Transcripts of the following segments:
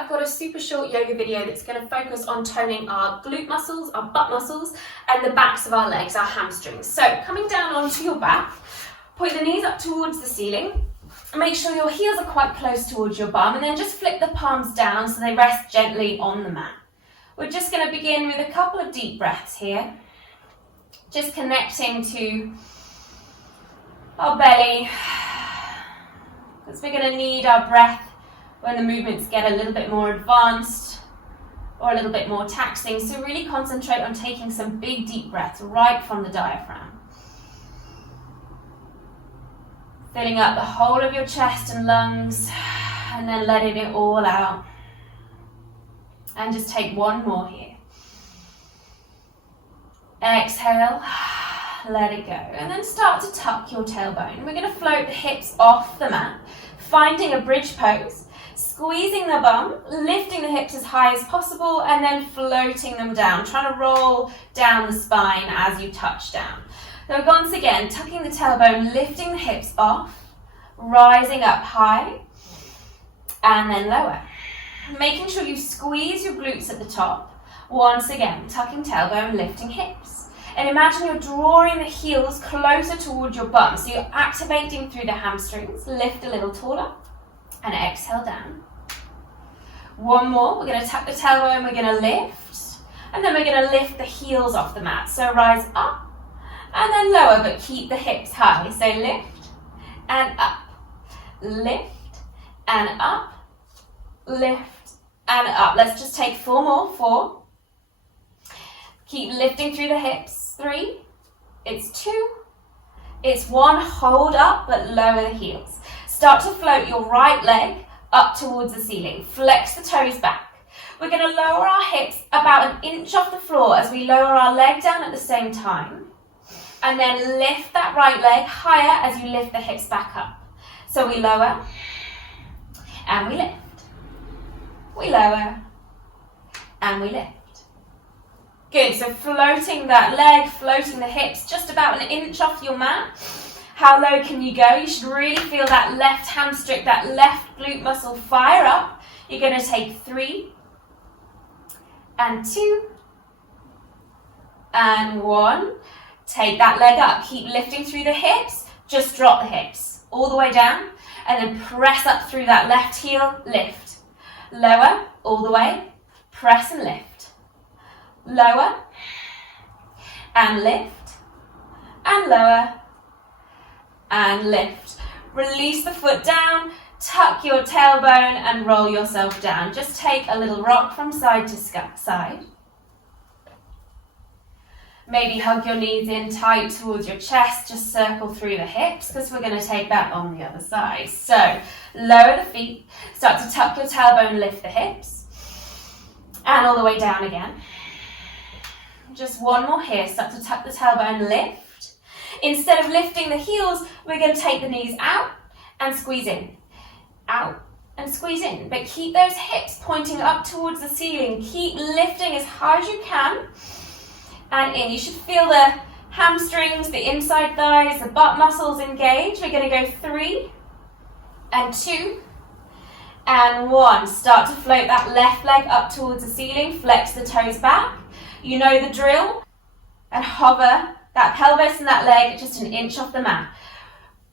I've got a super short yoga video that's going to focus on toning our glute muscles, our butt muscles, and the backs of our legs, our hamstrings. So coming down onto your back, point the knees up towards the ceiling. Make sure your heels are quite close towards your bum, and then just flip the palms down so they rest gently on the mat. We're just going to begin with a couple of deep breaths here. Just connecting to our belly, because we're going to need our breath when the movements get a little bit more advanced or a little bit more taxing. So really concentrate on taking some big deep breaths right from the diaphragm. Filling up the whole of your chest and lungs, and then letting it all out. And just take one more here. Exhale, let it go. And then start to tuck your tailbone. We're going to float the hips off the mat, finding a bridge pose, squeezing the bum, lifting the hips as high as possible, and then floating them down, trying to roll down the spine as you touch down. So once again, tucking the tailbone, lifting the hips off, rising up high, and then lower. Making sure you squeeze your glutes at the top. Once again, tucking tailbone, lifting hips. And imagine you're drawing the heels closer towards your bum. So you're activating through the hamstrings. Lift a little taller and exhale down. One more. We're going to tuck the tailbone, we're going to lift. And then we're going to lift the heels off the mat. So rise up and then lower, but keep the hips high. So lift and up. Lift and up. Lift and up. Let's just take 4 more. 4. Keep lifting through the hips. 3. It's 2. It's 1. Hold up, but lower the heels. Start to float your right leg up towards the ceiling. Flex the toes back. We're going to lower our hips about 1 inch off the floor as we lower our leg down at the same time. And then lift that right leg higher as you lift the hips back up. So we lower and we lift. We lower and we lift. Good, so floating that leg, floating the hips just about 1 inch off your mat. How low can you go? You should really feel that left hamstring, that left glute muscle fire up. You're going to take 3 and 2 and 1. Take that leg up, keep lifting through the hips, just drop the hips all the way down and then press up through that left heel, lift. Lower, all the way, press and lift. Lower, and lift, and lower, and lift. Release the foot down, tuck your tailbone and roll yourself down. Just take a little rock from side to side. Maybe hug your knees in tight towards your chest, just circle through the hips because we're going to take that on the other side. So lower the feet, start to tuck your tailbone, lift the hips, and all the way down again. Just 1 more here, start to tuck the tailbone, lift. Instead of lifting the heels, we're going to take the knees out and squeeze in. Out and squeeze in, but keep those hips pointing up towards the ceiling. Keep lifting as high as you can. And in. You should feel the hamstrings, the inside thighs, the butt muscles engage. We're going to go 3 and 2 and 1. Start to float that left leg up towards the ceiling. Flex the toes back. You know the drill. And hover that pelvis and that leg just 1 inch off the mat.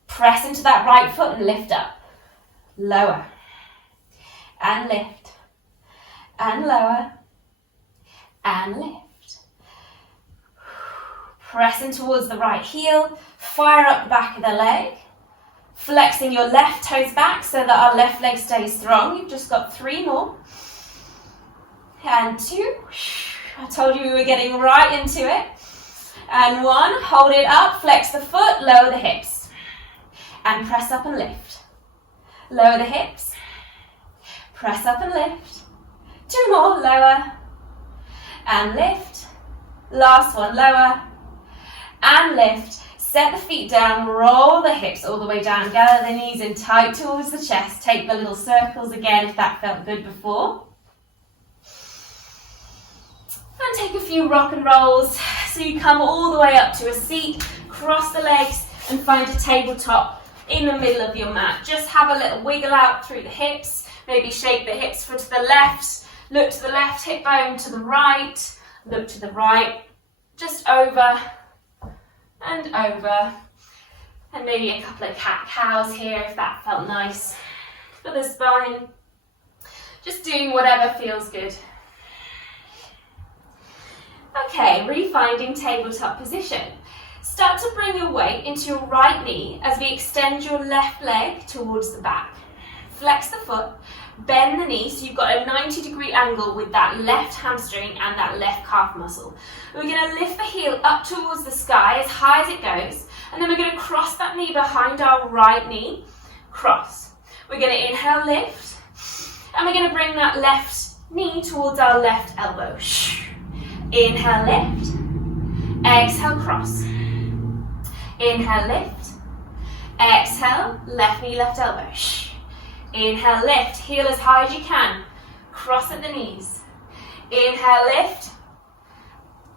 Press into that right foot and lift up. Lower. And lift. And lower. And lift. Pressing towards the right heel, fire up the back of the leg, flexing your left toes back so that our left leg stays strong. You've just got 3 more. And 2. I told you we were getting right into it. And 1, hold it up, flex the foot, lower the hips. And press up and lift. Lower the hips, press up and lift. 2 more, lower and lift. Last one, lower and lift. Set the feet down, roll the hips all the way down, gather the knees in tight towards the chest. Take the little circles again if that felt good before. And take a few rock and rolls. So you come all the way up to a seat, cross the legs and find a tabletop in the middle of your mat. Just have a little wiggle out through the hips. Maybe shake the hips to the left, look to the left, hip bone to the right, look to the right, just over and over. And maybe a couple of cat-cows here if that felt nice for the spine. Just doing whatever feels good. Okay, refinding tabletop position. Start to bring your weight into your right knee as we extend your left leg towards the back. Flex the foot, bend the knee so you've got a 90-degree angle with that left hamstring and that left calf muscle. We're going to lift the heel up towards the sky as high as it goes, and then we're going to cross that knee behind our right knee, cross. We're going to inhale, lift, and we're going to bring that left knee towards our left elbow. Inhale, lift, exhale, cross. Inhale, lift, exhale, left knee, left elbow. Inhale, lift, heel as high as you can, cross at the knees. Inhale, lift,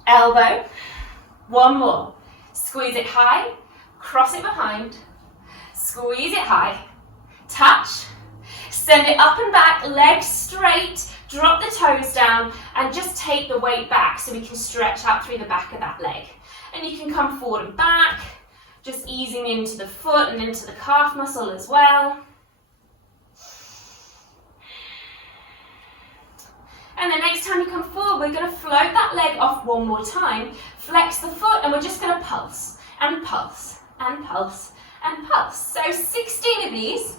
elbow, one more. Squeeze it high, cross it behind, squeeze it high, touch, send it up and back, legs straight, drop the toes down, and just take the weight back so we can stretch out through the back of that leg. And you can come forward and back, just easing into the foot and into the calf muscle as well. And the next time you come forward, we're going to float that leg off one more time, flex the foot, and we're just going to pulse, and pulse, and pulse, and pulse. So 16 of these.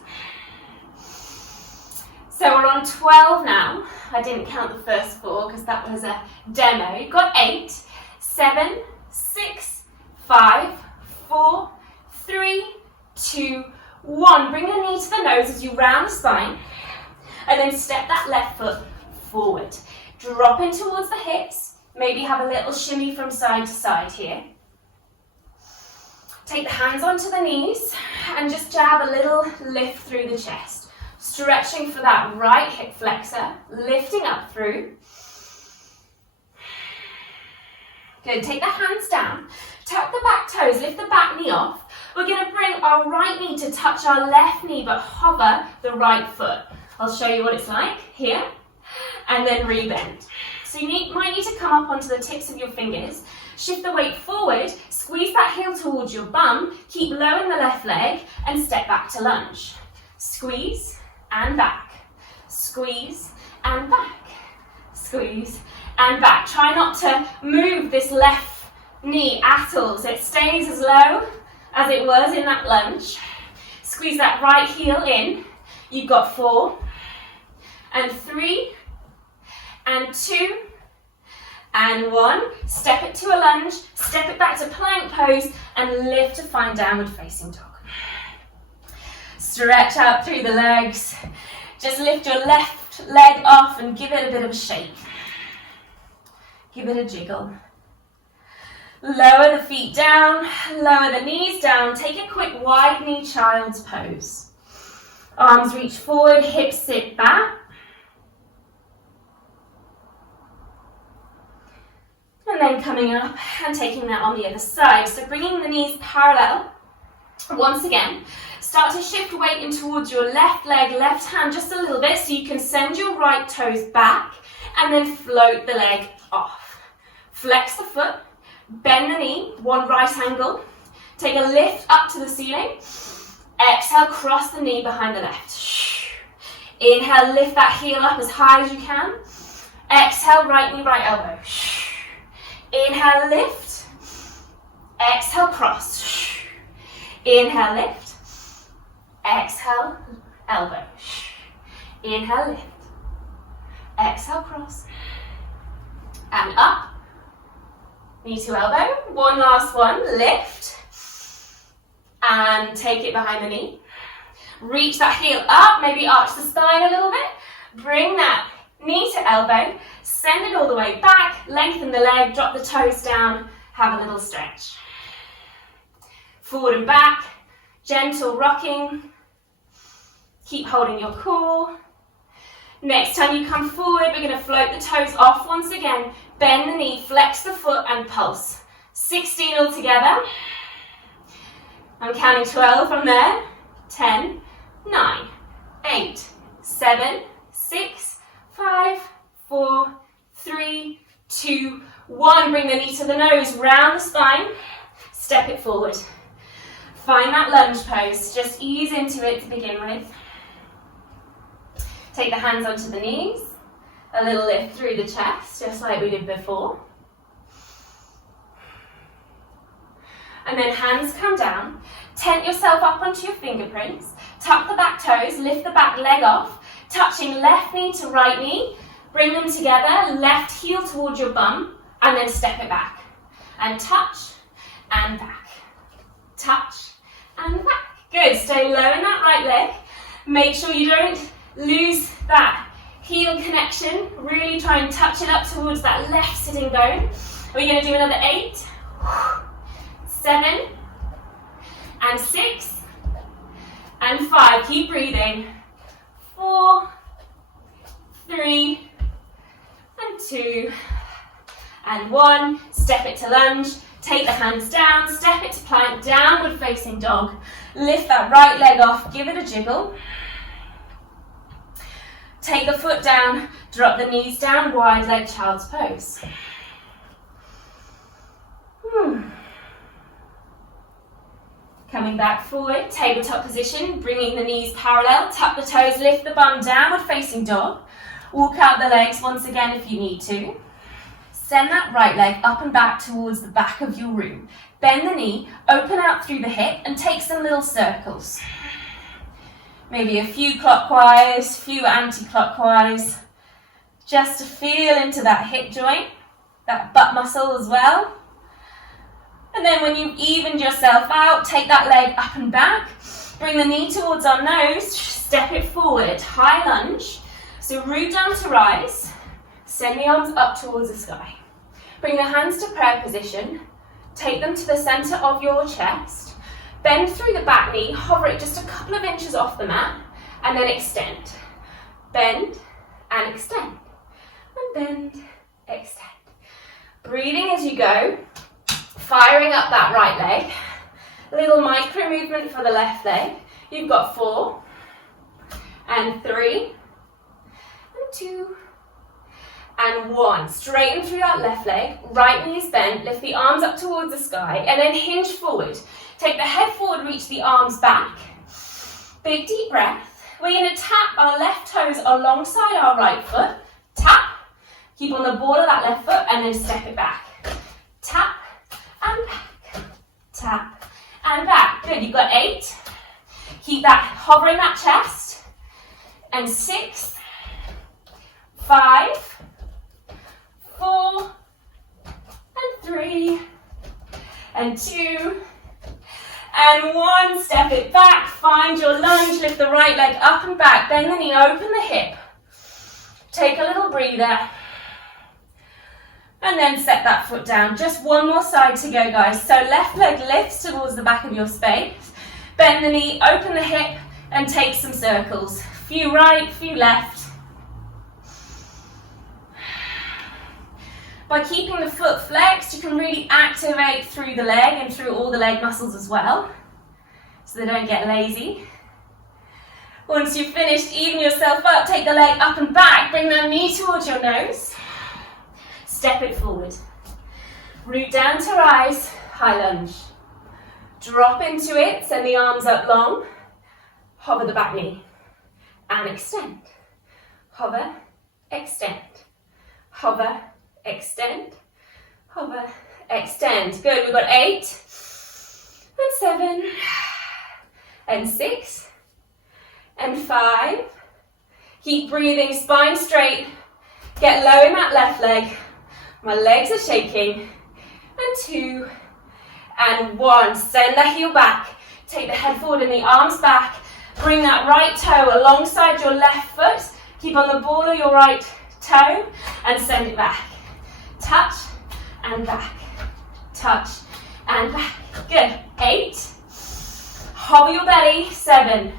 So we're on 12 now. I didn't count the first 4 because that was a demo. You've got 8, 7, 6, 5, 4, 3, 2, 1. Bring the knee to the nose as you round the spine, and then step that left foot forward. Drop in towards the hips. Maybe have a little shimmy from side to side here. Take the hands onto the knees and just jab a little lift through the chest. Stretching for that right hip flexor, lifting up through. Good, take the hands down, tuck the back toes, lift the back knee off. We're going to bring our right knee to touch our left knee, but hover the right foot. I'll show you what it's like here, and then rebend. So you might need to come up onto the tips of your fingers, shift the weight forward, squeeze that heel towards your bum, keep low in the left leg, and step back to lunge. Squeeze and back, squeeze and back, squeeze and back. Try not to move this left knee at all, so it stays as low as it was in that lunge. Squeeze that right heel in. You've got 4 and 3 and 2 and 1. Step it to a lunge, step it back to plank pose, and lift to find downward facing dog. Stretch out through the legs. Just lift your left leg off and give it a bit of a shake. Give it a jiggle. Lower the feet down, lower the knees down. Take a quick wide knee child's pose. Arms reach forward, hips sit back. And then coming up and taking that on the other side. So bringing the knees parallel. Once again, start to shift weight in towards your left leg, left hand just a little bit so you can send your right toes back and then float the leg off. Flex the foot, bend the knee, one right angle. Take a lift up to the ceiling. Exhale, cross the knee behind the left. Inhale, lift that heel up as high as you can. Exhale, right knee, right elbow. Inhale, lift. Exhale, cross. Inhale, lift. Exhale, elbow. Inhale, lift. Exhale, cross. And up. Knee to elbow. One last one. Lift. And take it behind the knee. Reach that heel up. Maybe arch the spine a little bit. Bring that knee to elbow. Send it all the way back. Lengthen the leg. Drop the toes down. Have a little stretch. Forward and back, gentle rocking. Keep holding your core. Next time you come forward, we're going to float the toes off once again. Bend the knee, flex the foot, and pulse. 16 all together. I'm counting 12 from there. 10, 9, 8, 7, 6, 5, 4, 3, 2, 1. Bring the knee to the nose, round the spine, step it forward. Find that lunge pose, just ease into it to begin with. Take the hands onto the knees, a little lift through the chest, just like we did before. And then hands come down, tent yourself up onto your fingerprints, tuck the back toes, lift the back leg off, touching left knee to right knee, bring them together, left heel towards your bum, and then step it back. And touch, and back. Touch, and back. Good, stay low in that right leg. Make sure you don't lose that heel connection. Really try and touch it up towards that left sitting bone. We're going to do another 8, 7, and 6, and 5. Keep breathing. 4, 3, and 2, and 1. Step it to lunge. Take the hands down. Step it to plank, downward facing dog. Lift that right leg off. Give it a jiggle. Take the foot down. Drop the knees down. Wide leg child's pose. Coming back forward, tabletop position, bringing the knees parallel, tuck the toes, lift the bum, downward facing dog. Walk out the legs once again if you need to. Send that right leg up and back towards the back of your room. Bend the knee, open out through the hip and take some little circles. Maybe a few clockwise, few anti-clockwise. Just to feel into that hip joint, that butt muscle as well. And then when you've evened yourself out, take that leg up and back. Bring the knee towards our nose, step it forward, high lunge. So root down to rise, send the arms up towards the sky. Bring the hands to prayer position, take them to the center of your chest, bend through the back knee, hover it just a couple of inches off the mat, and then extend. Bend and extend, and bend, extend. Breathing as you go, firing up that right leg, a little micro movement for the left leg. You've got 4, and 3, and 2, and 1. Straighten through that left leg, right knee is bent, lift the arms up towards the sky, and then hinge forward. Take the head forward, reach the arms back. Big deep breath. We're going to tap our left toes alongside our right foot. Tap, keep on the ball of that left foot, and then step it back. Tap, and back. Tap, and back. Good, you've got 8. Keep that, hovering that chest. And 6, 5, 4, and 3, and 2, and 1. Step it back, find your lunge, lift the right leg up and back, bend the knee, open the hip. Take a little breather. And then set that foot down. Just one more side to go, guys. So left leg lifts towards the back of your space. Bend the knee, open the hip, and take some circles. Few right, few left. By keeping the foot flexed, you can really activate through the leg and through all the leg muscles as well, so they don't get lazy. Once you've finished, even yourself up, take the leg up and back, bring the knee towards your nose, step it forward. Root down to rise, high lunge. Drop into it, send the arms up long, hover the back knee, and extend. Hover, extend, hover, extend, hover, extend. Good, we've got 8, and 7, and 6, and 5. Keep breathing, spine straight. Get low in that left leg. My legs are shaking. And 2, and 1. Send the heel back. Take the head forward and the arms back. Bring that right toe alongside your left foot. Keep on the ball of your right toe and send it back. Touch and back. Touch and back. Good. 8. Hover your belly. 7.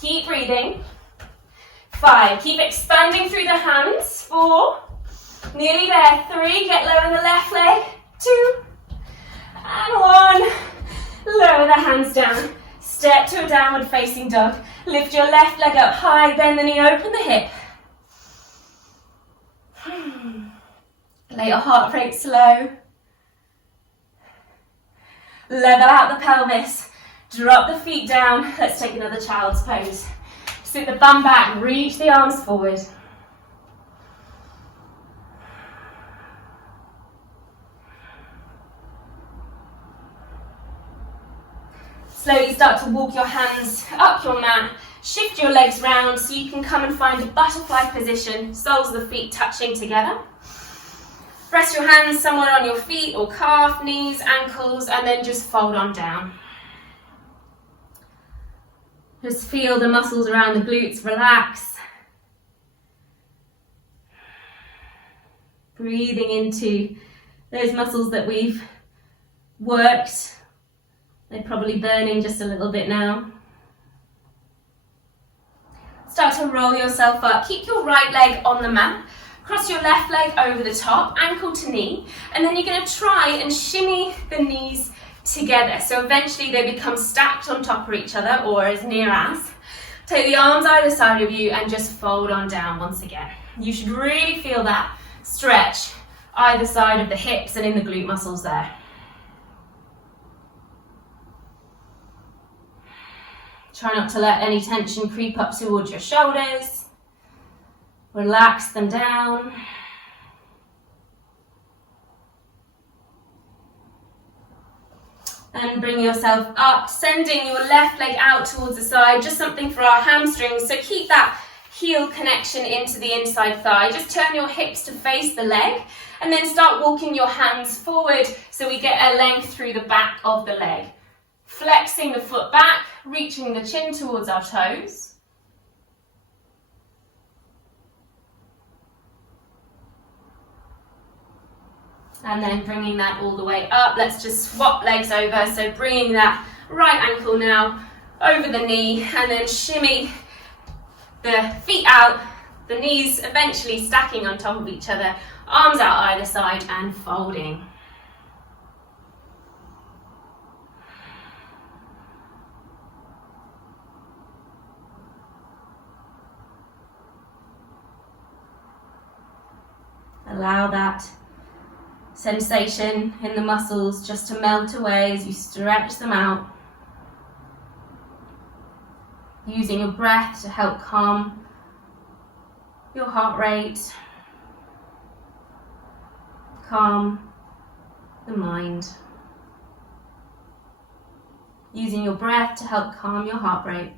Keep breathing. 5. Keep expanding through the hands. 4. Nearly there. 3. Get low in the left leg. 2. And 1. Lower the hands down. Step to a downward facing dog. Lift your left leg up high, bend the knee, open the hip. Let your heart rate slow. Level out the pelvis. Drop the feet down. Let's take another child's pose. Sit the bum back, reach the arms forward. Slowly start to walk your hands up your mat. Shift your legs round so you can come and find a butterfly position, soles of the feet touching together. Rest your hands somewhere on your feet or calf, knees, ankles, and then just fold on down. Just feel the muscles around the glutes relax. Breathing into those muscles that we've worked. They're probably burning just a little bit now. Start to roll yourself up. Keep your right leg on the mat. Cross your left leg over the top, ankle to knee, and then you're going to try and shimmy the knees together. So eventually they become stacked on top of each other, or as near as. Take the arms either side of you and just fold on down once again. You should really feel that stretch either side of the hips and in the glute muscles there. Try not to let any tension creep up towards your shoulders. Relax them down. And bring yourself up, sending your left leg out towards the side, just something for our hamstrings. So keep that heel connection into the inside thigh. Just turn your hips to face the leg and then start walking your hands forward so we get a length through the back of the leg. Flexing the foot back, reaching the chin towards our toes. And then bringing that all the way up. Let's just swap legs over. So bringing that right ankle now over the knee and then shimmy the feet out, the knees eventually stacking on top of each other, arms out either side and folding. Allow that sensation in the muscles just to melt away as you stretch them out. Using your breath to help calm your heart rate, calm the mind. Using your breath to help calm your heart rate.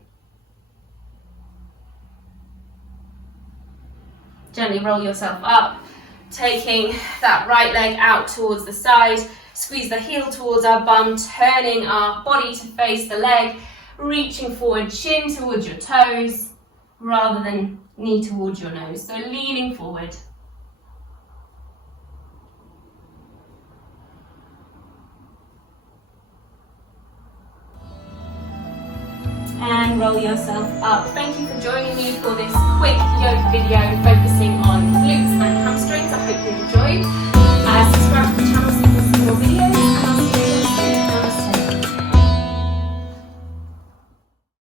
Gently roll yourself up. Taking that right leg out towards the side, squeeze the heel towards our bum, turning our body to face the leg, reaching forward, chin towards your toes, rather than knee towards your nose. So leaning forward. And roll yourself up. Thank you for joining me for this quick yoga video focusing on glutes and hamstrings. I hope you enjoyed.